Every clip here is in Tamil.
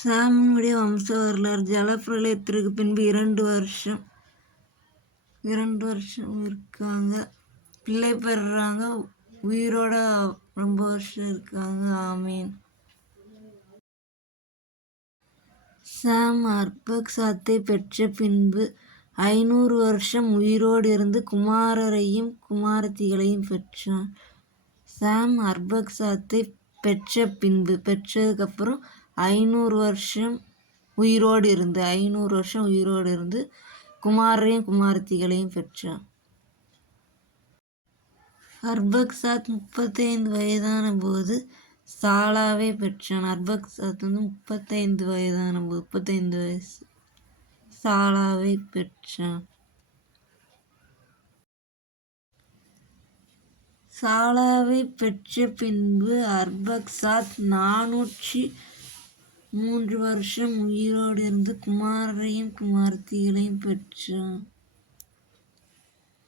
சாமியுடைய வம்ச வரலாறு. ஜலப்பிரளயத்திற்கு பின்பு 2 வருஷம் இருக்காங்க, பிள்ளை பெறுறாங்க, உயிரோட ரொம்ப வருஷம் இருக்காங்க. ஆமீன். சாம் அர்பக்சாத்தை பெற்ற பின்பு 500 வருஷம் உயிரோடு இருந்து குமாரரையும் குமாரத்திகளையும் பெற்றான். சாம் அர்பக்சாத்தை பெற்றதுக்கப்புறம் 500 வருஷம் உயிரோடு இருந்து குமாரரையும் குமாரத்திகளையும் பெற்றான். அர்பக்சாத் 35 வயதான போது சாலாவை பெற்றான். அர்பக்சாத் 35 வயசு சாலாவை பெற்றான். சாலாவை பெற்ற பின்பு அர்பக்சாத் 403 வருஷம் உயிரோடு இருந்து குமாரரையும் குமாரத்திகளையும் பெற்றான்.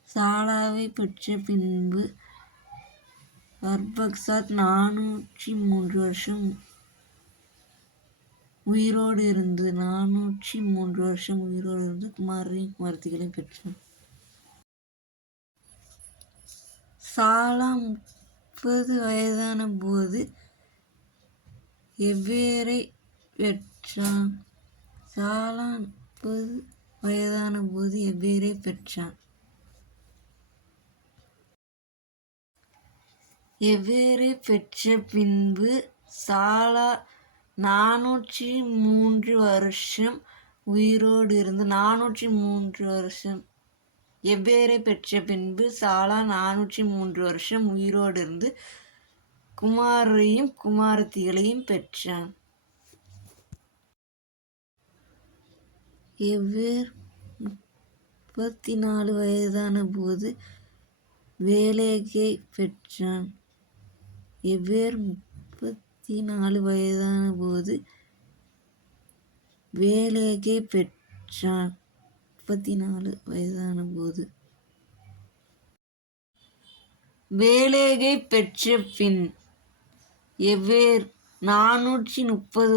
சாலாவை பெற்ற பின்பு அர்பக்சாத் 403 வருஷம் உயிரோடு இருந்து குமாரரையும் குமாரத்திகளையும் பெற்றான். சாலா 30 வயதான போது எபேரை பெற்றான். எபேரை பெற்ற பின்பு சாலா 403 வருஷம் உயிரோடு இருந்து எபேரை பெற்ற பின்பு சாலா 403 வருஷம் உயிரோடு இருந்து குமாரரையும் குமாரத்திகளையும் பெற்றான். எபேர் 34 வயதான போது வேலேகை பெற்றான். வேலேகை பெற்ற பின் எபேர் 430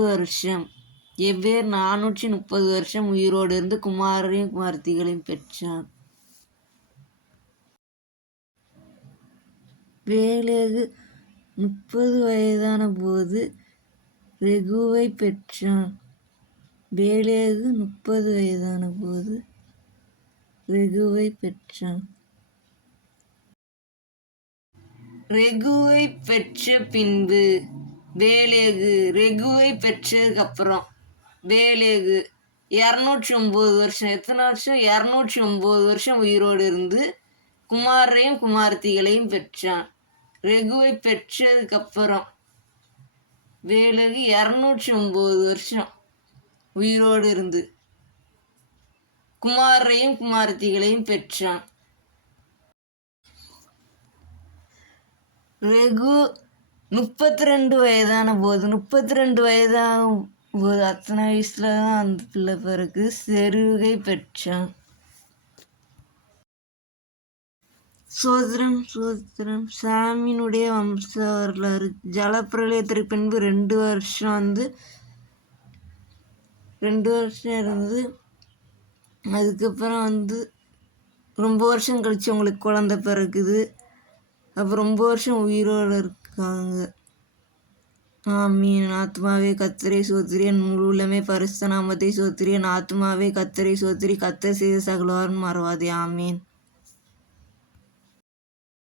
வருஷம் உயிரோடு இருந்து குமாரரையும் குமாரத்திகளையும் பெற்றான். வேலேகு 30 வயதான போது ரெகுவை பெற்றான். ரெகுவை பெற்ற பின்பு ரெகுவை பெற்றதுக்கப்புறம் வேலேகு 209 வருஷம் 209 வருஷம் உயிரோடு இருந்து குமாரரையும் குமாரத்திகளையும் பெற்றான். ரெகுவை பெற்றதுக்கப்புறம் வேலேகு 209 வருஷம் உயிரோடு இருந்து குமாரரையும் குமாரத்திகளையும் பெற்றான். ரெகு 32 வயதான போது அத்தனை வயசுல தான் அந்த பிள்ளை பிறகு செருகை பெற்றான். சோத்திரம். சாமியினுடைய வம்ச வரலாறு. ஜலப்பிரளயத்திற்கு பின்பு 2 வருஷம் இருந்து அதுக்கப்புறம் ரொம்ப வருஷம் கழிச்சு அவங்களுக்கு குழந்தை பிறக்குது. அப்புறம் ரொம்ப வருஷம் உயிரோடு இருக்காங்க. ஆமீன். ஆத்மாவே கர்த்தரை சோத்திரி, என் முழு உள்ளமே பரிசுத்த நாமத்தை சோத்திரி, என் ஆத்மாவே கர்த்தரை சோத்திரி, கர்த்தர் செய்த சகலவாரும் மறவாதே. ஆமீன்.